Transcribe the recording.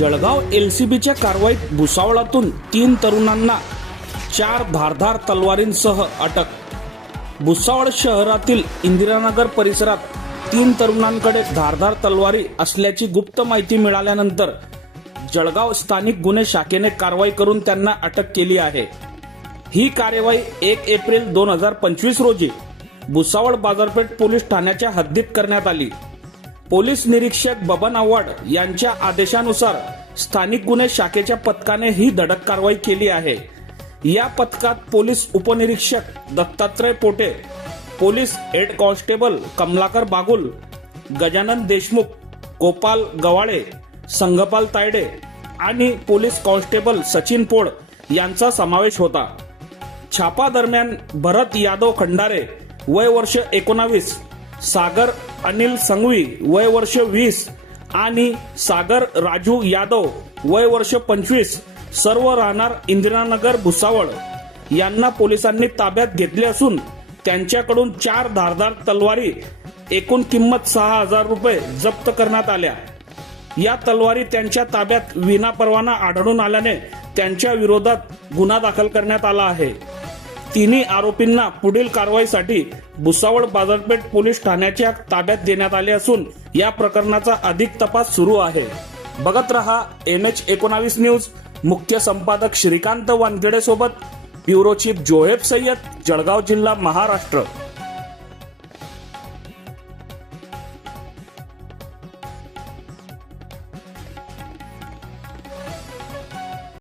जळगाव एलसीबीच्या कारवाईत भुसावळातून तीन तरुणांना चार धारधार तलवारींसह अटक. भुसावळ शहरातील इंदिरानगर परिसरात तीन तरुणांकडे धारधार तलवारी असल्याची गुप्त माहिती मिळाल्यानंतर जळगाव स्थानिक गुन्हे शाखेने कारवाई करून त्यांना अटक केली आहे. ही कार्यवाही एक एप्रिल दोन हजार पंचवीस रोजी भुसावळ बाजारपेठ पोलीस ठाण्याच्या हद्दीत करण्यात आली. पोलीस निरीक्षक बबन आव्हाड यांच्या आदेशानुसार स्थानिक गुन्हे शाखेच्या पथकाने ही धडक कारवाई केली आहे. या पथकात पोलीस उपनिरीक्षक Dattatray Pote police head constable Kamlakar Bagul Gajanan Deshmukh Gopal Gawale Sangpal Tayde आणि पोलीस कॉन्स्टेबल सचिन पोड यांचा समावेश होता. छापा दरम्यान भरत यादव खंडारे वय वर्ष एकोणावीस सागर अनिल संघवी वय वर्ष वीस आणि सागर राजू यादव वय वर्ष पंचवीस सर्व राहणार इंदिरानगर भुसावळ. यांना पोलिसांनी ताब्यात घेतले असून त्यांच्याकडून चार धारदार तलवारी एकूण किंमत सहा हजार रुपये जप्त करण्यात आल्या. या तलवारी त्यांच्या ताब्यात विनापरवाना आढळून आल्याने त्यांच्या विरोधात गुन्हा दाखल करण्यात आला आहे. तिन्ही आरोपींना पुढील कारवाईसाठी भुसावळ बाजारपेठ पोलीस ठाण्याच्या ताब्यात देण्यात आले असून या प्रकरणाचा अधिक तपास सुरू आहे. बघत रहा एन एच एकोणावीस न्यूज. मुख्य संपादक श्रीकांत वानखेडे सोबत ब्युरो चीफ जोहेब सय्यद जळगाव जिल्हा महाराष्ट्र.